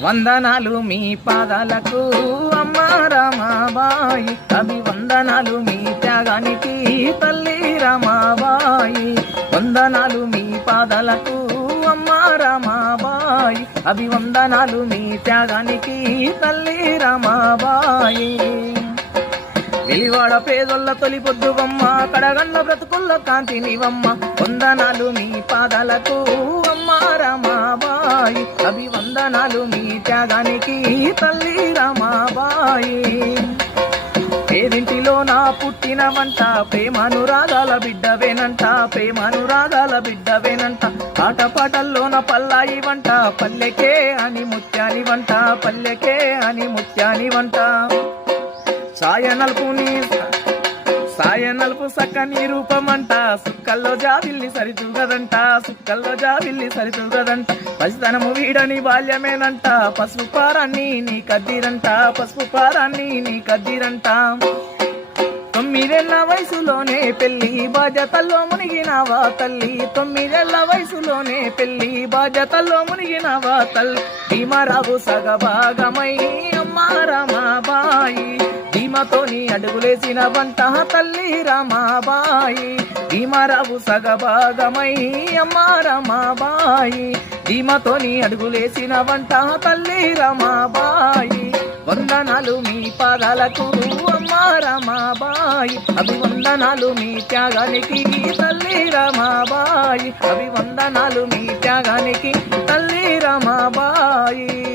వందనాలు మీ పాదాలకు. అమ్మ రమాబాయి అవి వందనాలు మీ త్యాగానికి. తల్లి రమాబాయి వందనాలు మీ పాదాలకు. అమ్మ రమాబాయి అభివందనాలు మీ త్యాగానికి. తల్లి రమాబాయి. వెలివాడ పేదొల్ల తొలి పొద్దువమ్మ కడగన్న బ్రతుకుల్ల కాంతి నీవమ్మ. వందనాలు మీ పాదాలకు. రమాబాయి అవి వందనాలు మీ త్యాగానికి తల్లి రమాబాయి. పేదింటిలో నా పుట్టినవంట ప్రేమానురాగాల బిడ్డవేనంట ప్రేమానురాగాల బిడ్డవేనంట. ఆటపాటల్లోన పల్లాయి వంట పల్లెకే అని ముత్యాని వంట పల్లెకే అని ముత్యాని వంట సాయనల్పుని సాయ నలుపు సక్కని రూపమంట. సుక్కల్లో జాబిల్లి సరితూగదంట. సుక్కల్లో జాబిల్లి సరితూగదంట. పసితనము వీడని బాల్యమేనంట. పసుపు పారాన్ని నీ కద్దీరంట పసుపు పారాన్ని నీ కద్దీరంట తొమ్మిదేళ్ళ వయసులోనే పెళ్ళి బాధ్యతల్లో మునిగినావా తల్లి? తొమ్మిదేళ్ళ వయసులోనే పెళ్ళి బాధ్యతల్లో మునిగినావా తల్లి? భీమరావు సగభాగమై అమ్మా రమాబాయి. భీమతోని అడుగులేసిన వంట తల్లి రమాబాయి. భీమరావు సగభాగమై అమ్మా రమాబాయి. భీమతోని అడుగులేసిన వంట తల్లి రమాబాయి. వందనాలు మీ పాదాలకు అమ్మా రమాబాయి. అభివందనాలు మీ త్యాగానికి తల్లి రమాబాయి. అభివందనాలు మీ త్యాగానికి తల్లి రమాబాయి.